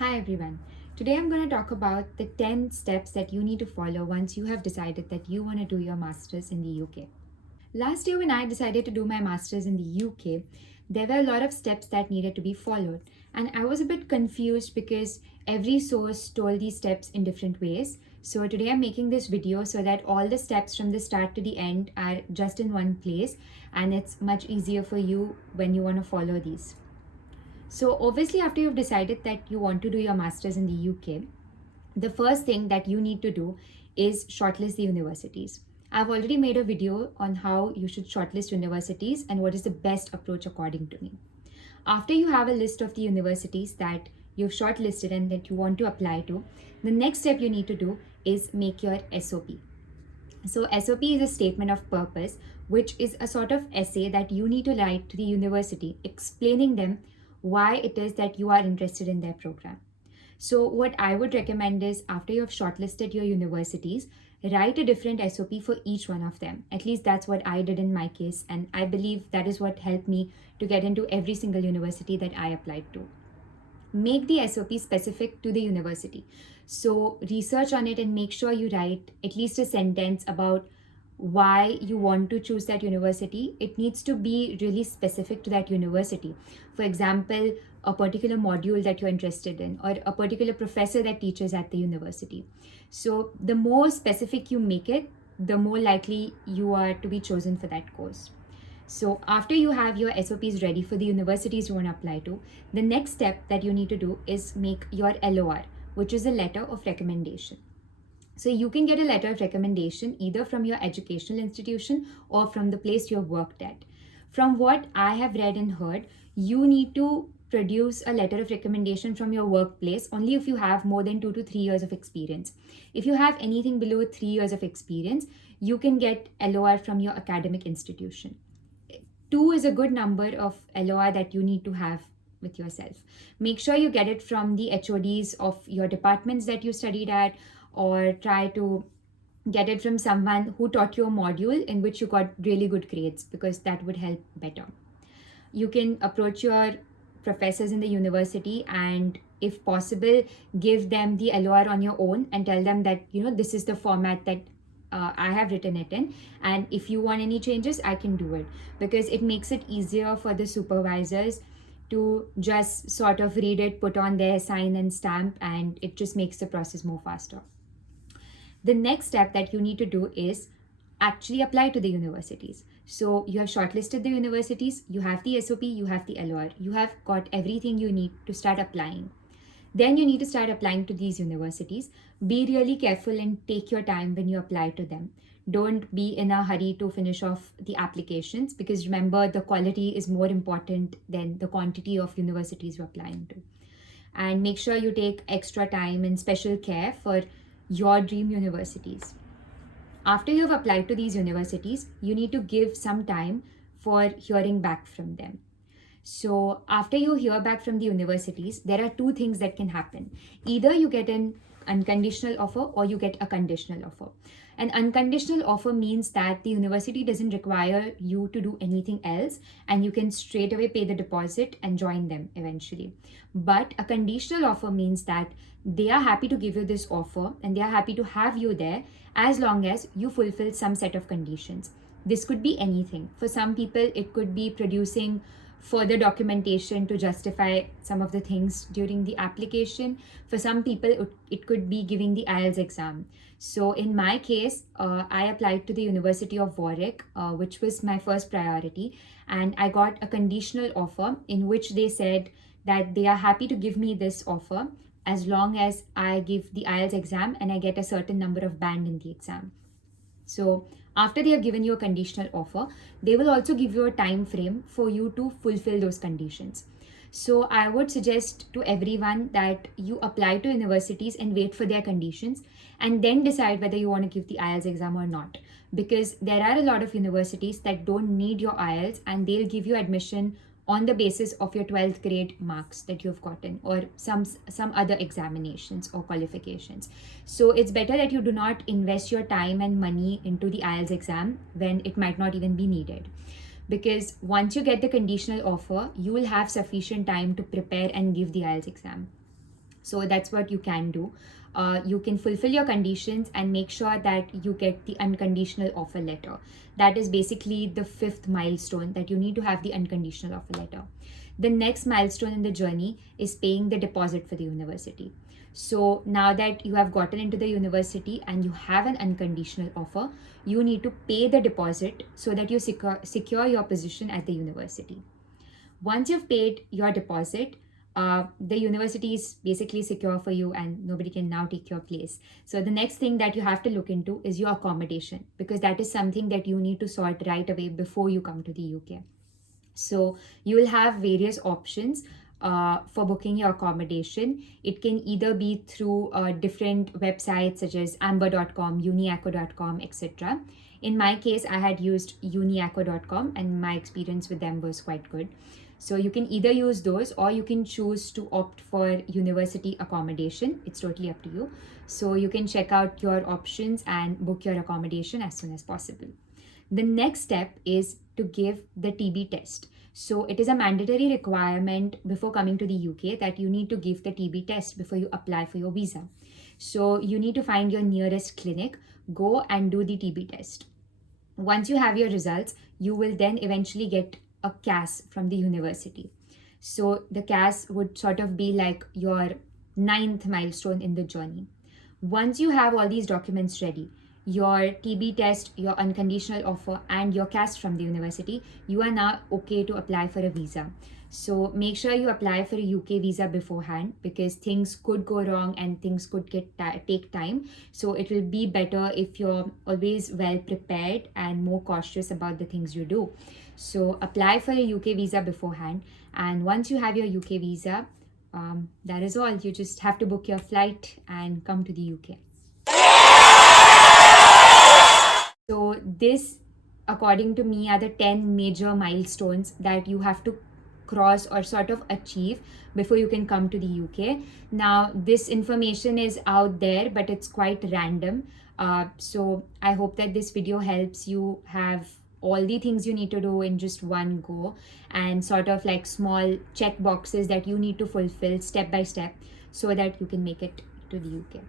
Hi everyone. Today I'm going to talk about the 10 steps that you need to follow once you have decided that you want to do your masters in the UK. Last year when I decided to do my masters in the UK, there were a lot of steps that needed to be followed, and I was a bit confused because every source told these steps in different ways. So today I'm making this video so that all the steps from the start to the end are just in one place, and it's much easier for you when you want to follow these. So, obviously, after you've decided that you want to do your master's in the UK, the first thing that you need to do is shortlist the universities. I've already made a video on how you should shortlist universities and what is the best approach according to me. After you have a list of the universities that you've shortlisted and that you want to apply to, the next step you need to do is make your SOP. So, SOP is a statement of purpose, which is a sort of essay that you need to write to the university explaining them why it is that you are interested in their program. So, what I would recommend is after you have shortlisted your universities, write a different SOP for each one of them. At least that's what I did in my case, and I believe that is what helped me to get into every single university that I applied to. Make the SOP specific to the university. So, research on it and make sure you write at least a sentence about why you want to choose that university. It needs to be really specific to that university. For example, a particular module that you're interested in, or a particular professor that teaches at the university. So, the more specific you make it, the more likely you are to be chosen for that course. So, after you have your SOPs ready for the universities you want to apply to, the next step that you need to do is make your LOR, which is a letter of recommendation. So, you can get a letter of recommendation either from your educational institution or from the place you have worked at. From what I have read and heard, you need to produce a letter of recommendation from your workplace only if you have more than 2 to 3 years of experience. If you have anything below 3 years of experience, you can get LOR from your academic institution. 2 is a good number of LOR that you need to have with yourself. Make sure you get it from the HODs of your departments that you studied at, or try to get it from someone who taught you a module in which you got really good grades, because that would help better. You can approach your professors in the university and, if possible, give them the LOR on your own and tell them that, this is the format that I have written it in, and if you want any changes, I can do it, because it makes it easier for the supervisors to just sort of read it, put on their sign and stamp, and it just makes the process more faster. The next step that you need to do is actually apply to the universities. So you have shortlisted the universities, you have the SOP, you have the LOR, you have got everything you need to start applying. Then you need to start applying to these universities. Be really careful and take your time when you apply to them. Don't be in a hurry to finish off the applications, because remember, the quality is more important than the quantity of universities you're applying to. And make sure you take extra time and special care for your dream universities. After you have applied to these universities, you need to give some time for hearing back from them. So, after you hear back from the universities, there are two things that can happen. Either you get an unconditional offer or you get a conditional offer. An unconditional offer means that the university doesn't require you to do anything else and you can straight away pay the deposit and join them eventually. But a conditional offer means that they are happy to give you this offer and they are happy to have you there as long as you fulfill some set of conditions. This could be anything. For some people, it could be producing further documentation to justify some of the things during the application. For some people, it could be giving the IELTS exam. So in my case, I applied to the University of Warwick, which was my first priority, and I got a conditional offer in which they said that they are happy to give me this offer as long as I give the IELTS exam and I get a certain number of band in the exam. So after they have given you a conditional offer, they will also give you a time frame for you to fulfill those conditions. So I would suggest to everyone that you apply to universities and wait for their conditions and then decide whether you want to give the IELTS exam or not. Because there are a lot of universities that don't need your IELTS and they'll give you admission on the basis of your 12th grade marks that you've gotten, or some other examinations or qualifications. So it's better that you do not invest your time and money into the IELTS exam when it might not even be needed, because once you get the conditional offer, you will have sufficient time to prepare and give the IELTS exam. So that's what you can do. You can fulfill your conditions and make sure that you get the unconditional offer letter. That is basically the fifth milestone, that you need to have the unconditional offer letter. The next milestone in the journey is paying the deposit for the university. So now that you have gotten into the university and you have an unconditional offer, you need to pay the deposit so that you secure your position at the university. Once you've paid your deposit, the university is basically secure for you and nobody can now take your place. So the next thing that you have to look into is your accommodation, because that is something that you need to sort right away before you come to the UK. So you will have various options for booking your accommodation. It can either be through different websites such as amber.com, uniacco.com, etc. In my case, I had used uniacco.com and my experience with them was quite good. So you can either use those or you can choose to opt for university accommodation. It's totally up to you. So you can check out your options and book your accommodation as soon as possible. The next step is to give the TB test. So it is a mandatory requirement before coming to the UK that you need to give the TB test before you apply for your visa. So you need to find your nearest clinic, go and do the TB test. Once you have your results, you will then eventually get a CAS from the university. So the CAS would sort of be like your ninth milestone in the journey. Once you have all these documents ready, your TB test, your unconditional offer, and your CAS from the university, you are now okay to apply for a visa. So make sure you apply for a UK visa beforehand, because things could go wrong and things could take time. So it will be better if you're always well prepared and more cautious about the things you do. So apply for a UK visa beforehand, and once you have your UK visa, that is all. You just have to book your flight and come to the UK. So this, according to me, are the 10 major milestones that you have to cross or sort of achieve before you can come to the UK. Now, this information is out there, but it's quite random. So I hope that this video helps you have all the things you need to do in just one go, and sort of like small check boxes that you need to fulfill step by step so that you can make it to the UK.